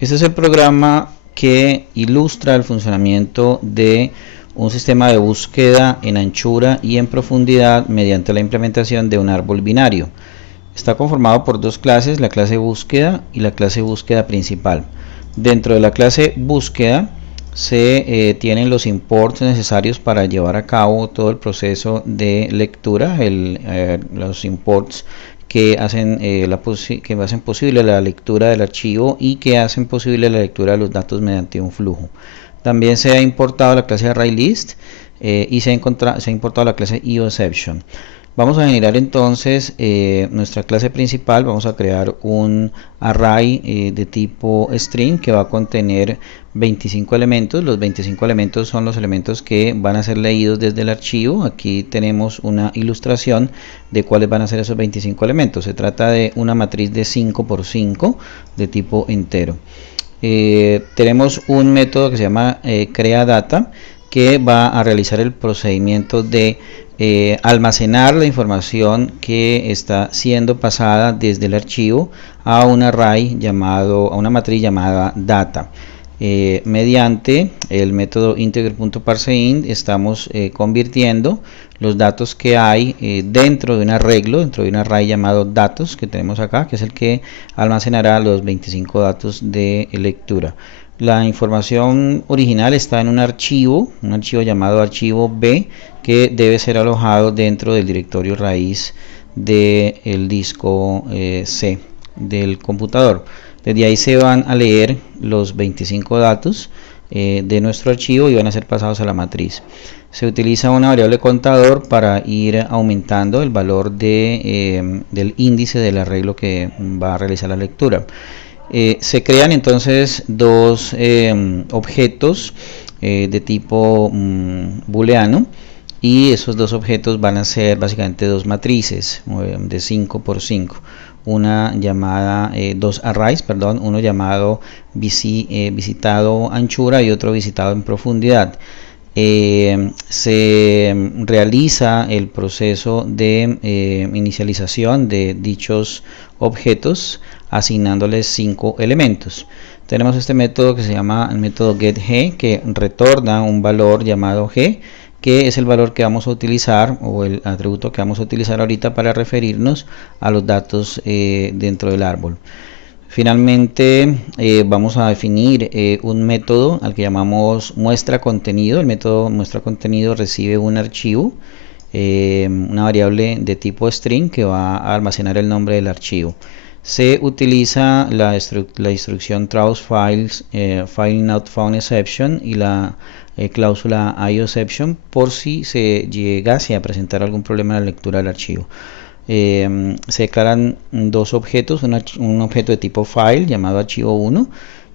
Este es el programa que ilustra el funcionamiento de un sistema de búsqueda en anchura y en profundidad mediante la implementación de un árbol binario. Está conformado por dos clases, la clase búsqueda y la clase búsqueda principal. Dentro de la clase búsqueda se tienen los imports necesarios para llevar a cabo todo el proceso de lectura, los imports que hacen posible la lectura del archivo y que hacen posible la lectura de los datos mediante un flujo. También se ha importado la clase ArrayList y se ha importado la clase IOException. Vamos a generar entonces nuestra clase principal. Vamos a crear un array de tipo string que va a contener 25 elementos. Los 25 elementos son los elementos que van a ser leídos desde el archivo. Aquí tenemos una ilustración de cuáles van a ser esos 25 elementos. Se trata de una matriz de 5 por 5 de tipo entero. Tenemos un método que se llama creaData, que va a realizar el procedimiento de almacenar la información que está siendo pasada desde el archivo a un array llamado, a una matriz llamada data. Mediante el método integer.parseInt estamos convirtiendo los datos que hay dentro de un arreglo, dentro de un array llamado datos que tenemos acá, que es el que almacenará los 25 datos de lectura. La información original está en un archivo llamado archivo B, que debe ser alojado dentro del directorio raíz del disco C del computador. Desde ahí se van a leer los 25 datos de nuestro archivo y van a ser pasados a la matriz. Se utiliza una variable contador para ir aumentando el valor del índice del arreglo que va a realizar la lectura. Se crean entonces dos objetos de tipo booleano, y esos dos objetos van a ser básicamente dos matrices de 5 por 5. Una llamada dos arrays, perdón, uno llamado visitado anchura y otro visitado en profundidad. Se realiza el proceso de inicialización de dichos objetos asignándoles 5 elementos. Tenemos este método que se llama el método getG, que retorna un valor llamado g, que es el valor que vamos a utilizar, o el atributo que vamos a utilizar ahorita para referirnos a los datos dentro del árbol. Finalmente vamos a definir un método al que llamamos muestra contenido. El método muestra contenido recibe un archivo, una variable de tipo string que va a almacenar el nombre del archivo. Se utiliza la instrucción throws files file not found exception y la cláusula IOException por si se llegase a presentar algún problema en la lectura del archivo. Se declaran dos objetos, un objeto de tipo file llamado archivo 1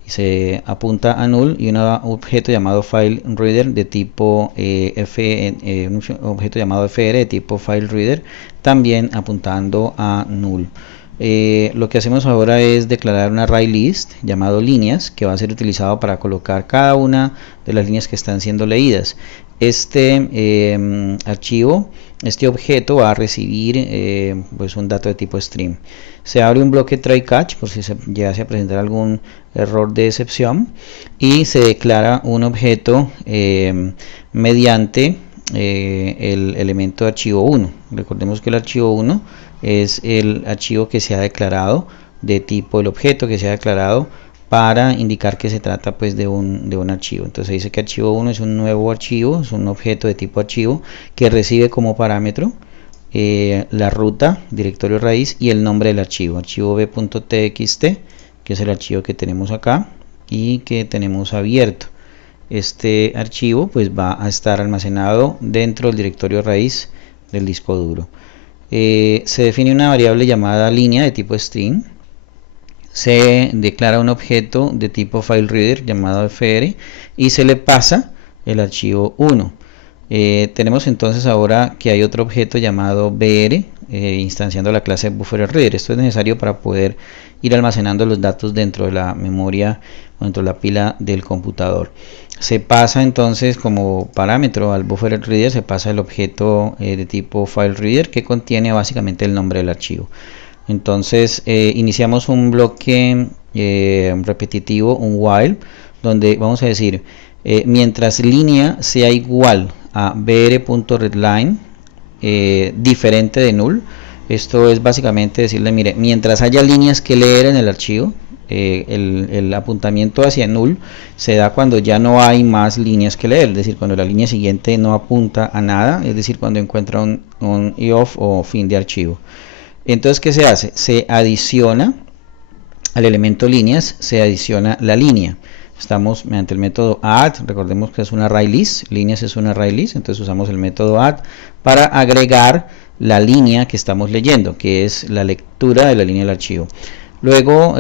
y se apunta a null, y un objeto llamado file reader de tipo un objeto llamado fr de tipo file reader, también apuntando a null. Lo que hacemos ahora es declarar un array list llamado líneas, que va a ser utilizado para colocar cada una de las líneas que están siendo leídas. Este archivo, este objeto va a recibir pues un dato de tipo string. Se abre un bloque try catch por si se llegase a presentar algún error de excepción, y se declara un objeto mediante el elemento de archivo 1. Recordemos que el archivo 1 es el archivo que se ha declarado de tipo, el objeto que se ha declarado para indicar que se trata pues de un archivo. Entonces dice que archivo 1 es un nuevo archivo, es un objeto de tipo archivo que recibe como parámetro la ruta, directorio raíz y el nombre del archivo, archivo b.txt, que es el archivo que tenemos acá y que tenemos abierto. Este archivo pues va a estar almacenado dentro del directorio raíz del disco duro. Se define una variable llamada línea de tipo string. Se declara un objeto de tipo FileReader llamado fr y se le pasa el archivo 1. Tenemos entonces ahora que hay otro objeto llamado br instanciando la clase BufferReader. Esto es necesario para poder ir almacenando los datos dentro de la memoria o dentro de la pila del computador. Se pasa entonces como parámetro al BufferReader, se pasa el objeto de tipo FileReader que contiene básicamente el nombre del archivo. Entonces iniciamos un bloque repetitivo, un while, donde vamos a decir, mientras línea sea igual a br.readline diferente de null. Esto es básicamente decirle, mire, mientras haya líneas que leer en el archivo, el apuntamiento hacia null se da cuando ya no hay más líneas que leer, es decir, cuando la línea siguiente no apunta a nada, es decir, cuando encuentra un EOF o fin de archivo. Entonces, ¿qué se hace? Se adiciona al elemento líneas, se adiciona la línea. Estamos mediante el método add, recordemos que es un array list, líneas es un array list, entonces usamos el método add para agregar la línea que estamos leyendo, que es la lectura de la línea del archivo. Luego,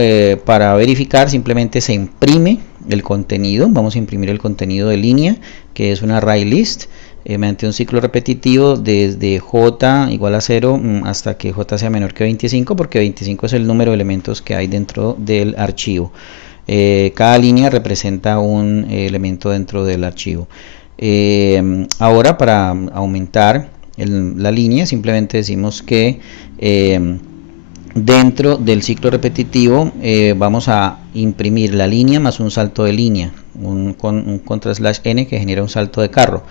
para verificar, simplemente se imprime el contenido. Vamos a imprimir el contenido de línea, que es un array list, mediante un ciclo repetitivo desde j igual a 0 hasta que j sea menor que 25, porque 25 es el número de elementos que hay dentro del archivo. Cada línea representa un elemento dentro del archivo. Ahora, para aumentar la línea, simplemente decimos que dentro del ciclo repetitivo vamos a imprimir la línea más un salto de línea, un contra slash n que genera un salto de carro.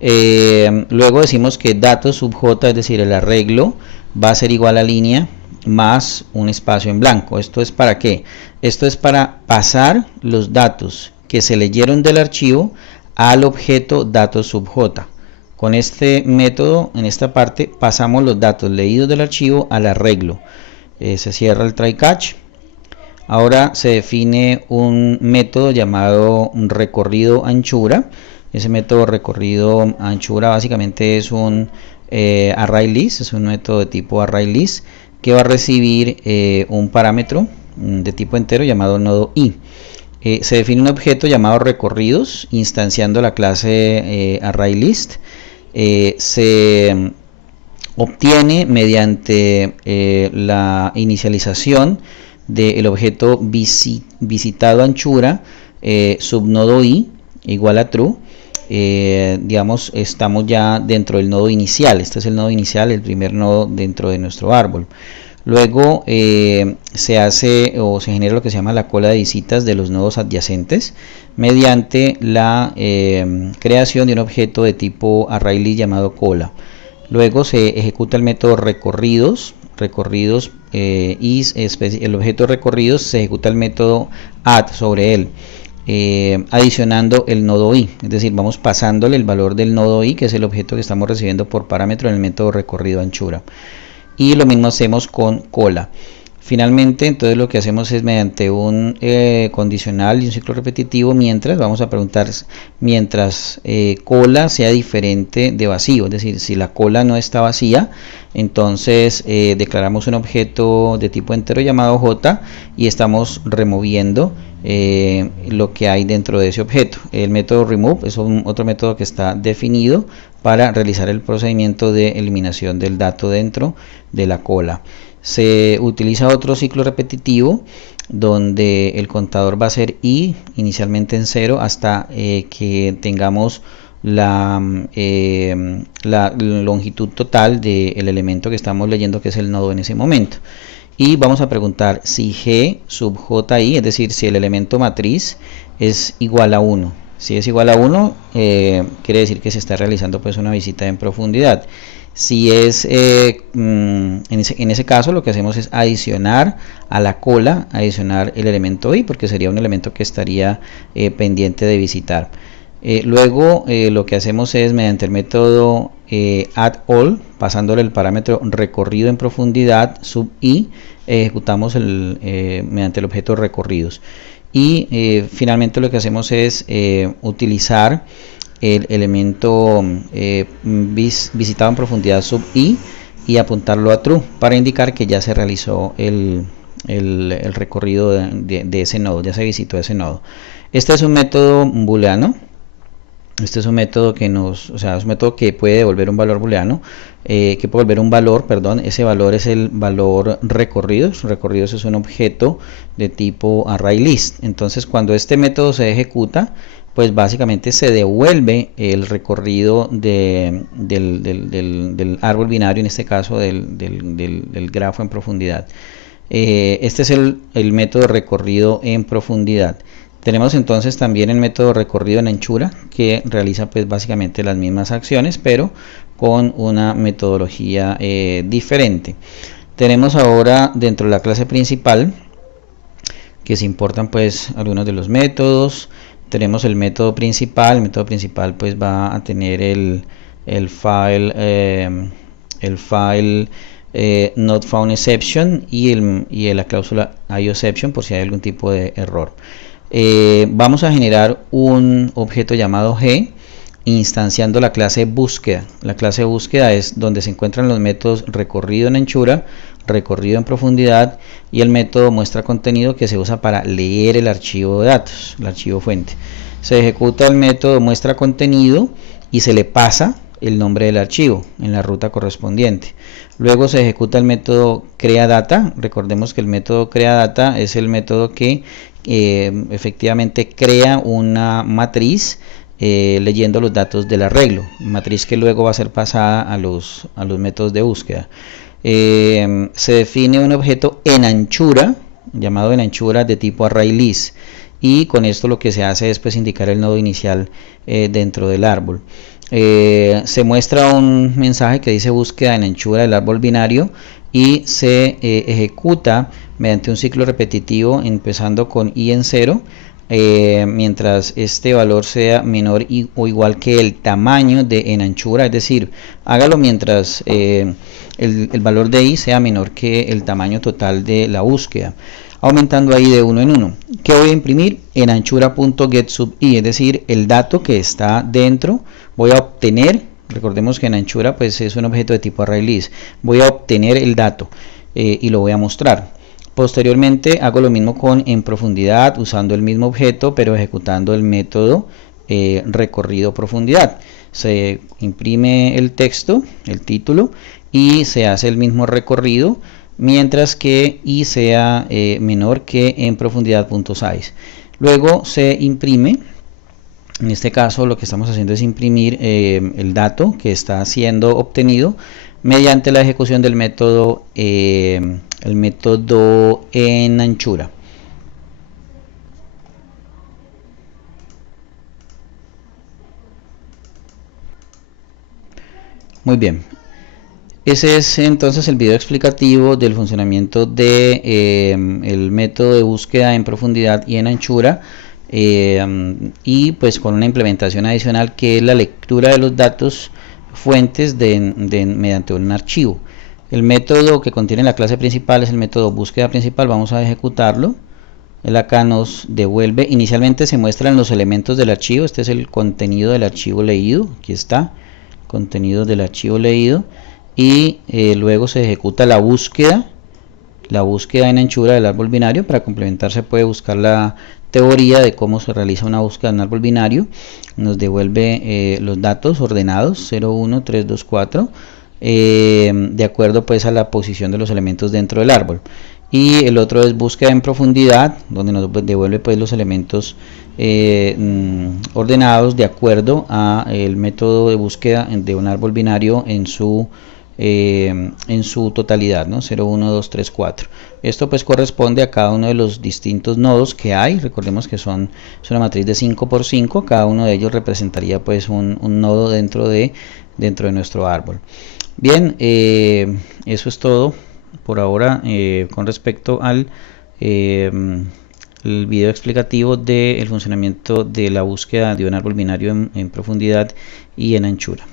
Luego decimos que datos sub j, es decir, el arreglo va a ser igual a línea más un espacio en blanco. ¿Esto es para qué? Esto es para pasar los datos que se leyeron del archivo al objeto datos sub j. Con este método, en esta parte, pasamos los datos leídos del archivo al arreglo. Se cierra el try catch. Ahora se define un método llamado recorrido anchura. Ese método recorrido anchura básicamente es un array list, es un método de tipo array list que va a recibir un parámetro de tipo entero llamado nodo i. Se define un objeto llamado recorridos instanciando la clase array list. Se obtiene mediante la inicialización del objeto visitado anchura subnodo i igual a true. Digamos, estamos ya dentro del nodo inicial. Este es el nodo inicial, el primer nodo dentro de nuestro árbol. Luego se hace o se genera lo que se llama la cola de visitas de los nodos adyacentes mediante la creación de un objeto de tipo ArrayList llamado cola. Luego se ejecuta el método recorridos y el objeto recorridos se ejecuta el método add sobre él. Adicionando el nodo i, es decir, vamos pasándole el valor del nodo i, que es el objeto que estamos recibiendo por parámetro en el método recorrido anchura. Y lo mismo hacemos con cola. Finalmente, entonces lo que hacemos es mediante un condicional y un ciclo repetitivo, mientras vamos a preguntar mientras cola sea diferente de vacío, es decir, si la cola no está vacía, entonces declaramos un objeto de tipo entero llamado j y estamos removiendo lo que hay dentro de ese objeto. El método remove es otro método que está definido para realizar el procedimiento de eliminación del dato dentro de la cola. Se utiliza otro ciclo repetitivo donde el contador va a ser i inicialmente en 0 hasta que tengamos la longitud total del elemento que estamos leyendo, que es el nodo en ese momento. Y vamos a preguntar si g sub ji, es decir, si el elemento matriz es igual a 1. Si es igual a 1, quiere decir que se está realizando pues una visita en profundidad. Si es en ese caso, lo que hacemos es adicionar a la cola, adicionar el elemento i, porque sería un elemento que estaría pendiente de visitar. Luego lo que hacemos es mediante el método addAll, pasándole el parámetro recorrido en profundidad sub i, ejecutamos mediante el objeto recorridos. Y finalmente lo que hacemos es utilizar el elemento visitado en profundidad sub i y apuntarlo a true para indicar que ya se realizó el recorrido de ese nodo, ya se visitó ese nodo. Este es un método booleano. Este es un método que es un método que puede devolver un valor booleano, que puede devolver un valor, perdón, ese valor es el valor recorridos. Recorridos es un objeto de tipo ArrayList. Entonces, cuando este método se ejecuta, pues básicamente se devuelve el recorrido del árbol binario, en este caso del grafo en profundidad. Este es el método recorrido en profundidad. Tenemos entonces también el método recorrido en anchura, que realiza pues básicamente las mismas acciones, pero con una metodología diferente. Tenemos ahora dentro de la clase principal que se importan pues algunos de los métodos. Tenemos el método principal pues va a tener el file not found exception y la cláusula IOException por si hay algún tipo de error. Vamos a generar un objeto llamado G instanciando la clase búsqueda. La clase búsqueda es donde se encuentran los métodos recorrido en anchura, recorrido en profundidad y el método muestra contenido, que se usa para leer el archivo de datos, el archivo fuente. Se ejecuta el método muestra contenido y se le pasa el nombre del archivo en la ruta correspondiente. Luego se ejecuta el método crea data. Recordemos que el método crea data es el método que efectivamente crea una matriz leyendo los datos del arreglo, matriz que luego va a ser pasada a los métodos de búsqueda. Se define un objeto en anchura, llamado en anchura, de tipo ArrayList, y con esto lo que se hace es pues indicar el nodo inicial dentro del árbol. Se muestra un mensaje que dice búsqueda en anchura del árbol binario y se ejecuta mediante un ciclo repetitivo empezando con i en 0, mientras este valor sea menor o igual que el tamaño de en anchura, es decir, hágalo mientras el valor de i sea menor que el tamaño total de la búsqueda, aumentando ahí de 1 en 1. ¿Qué voy a imprimir? En anchura.getSubI, es decir, el dato que está dentro. Voy a obtener, recordemos que en anchura pues es un objeto de tipo ArrayList, voy a obtener el dato y lo voy a mostrar. Posteriormente hago lo mismo con en profundidad, usando el mismo objeto pero ejecutando el método recorrido profundidad. Se imprime el texto, el título, y se hace el mismo recorrido mientras que i sea menor que en profundidad.size. Luego se imprime. En este caso lo que estamos haciendo es imprimir el dato que está siendo obtenido mediante la ejecución del método en anchura. Muy bien. Ese es entonces el video explicativo del funcionamiento de el método de búsqueda en profundidad y en anchura. Y pues con una implementación adicional que es la lectura de los datos fuentes mediante un archivo. El método que contiene la clase principal es el método búsqueda principal. Vamos a ejecutarlo. Él acá nos devuelve, inicialmente se muestran los elementos del archivo. Este es el contenido del archivo leído, aquí está, contenido del archivo leído, y luego se ejecuta la búsqueda en anchura del árbol binario. Para complementar se puede buscar la teoría de cómo se realiza una búsqueda en árbol binario. Nos devuelve los datos ordenados 0, 1, 3, 2, 4 de acuerdo pues a la posición de los elementos dentro del árbol. Y el otro es búsqueda en profundidad, donde nos devuelve pues los elementos ordenados de acuerdo a el método de búsqueda de un árbol binario en su totalidad, ¿no? 0, 1, 2, 3, 4. Esto pues corresponde a cada uno de los distintos nodos que hay. Recordemos que es una matriz de 5 por 5. Cada uno de ellos representaría pues un nodo dentro de nuestro árbol. Bien, eso es todo por ahora con respecto al el video explicativo del funcionamiento de la búsqueda de un árbol binario en profundidad y en anchura.